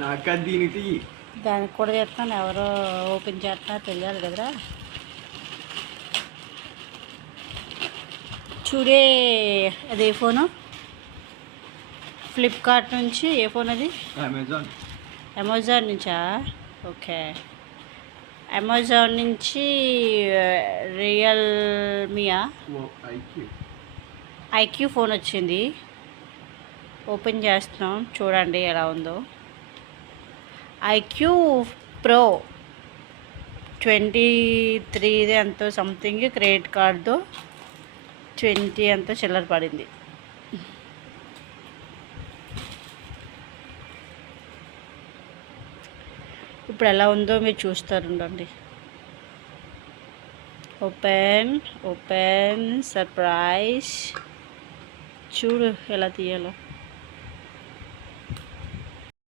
నాకు దీనికి దానికి కూడా చేస్తాను. ఎవరో ఓపెన్ చేస్తున్నారు తెలియాలి కదరా. చూడే అది ఏ ఫోను? ఫ్లిప్కార్ట్ నుంచి. ఏ ఫోన్ అది? అమెజాన్ నుంచా? ఓకే. అమెజాన్ నుంచి రియల్మీయా ఐక్యూ ఫోన్ వచ్చింది. ఓపెన్ చేస్తున్నాం, చూడండి ఎలా ఉందో. ఐక్యూ ప్రో 23 ఎంతో సంథింగ్, క్రెడిట్ కార్డు 20 ఎంతో చిల్లర పడింది. ఇప్పుడు ఎలా ఉందో మీరు చూస్తారు, ఉండండి. Open surprise. చూడు ఎలా తీయాలో.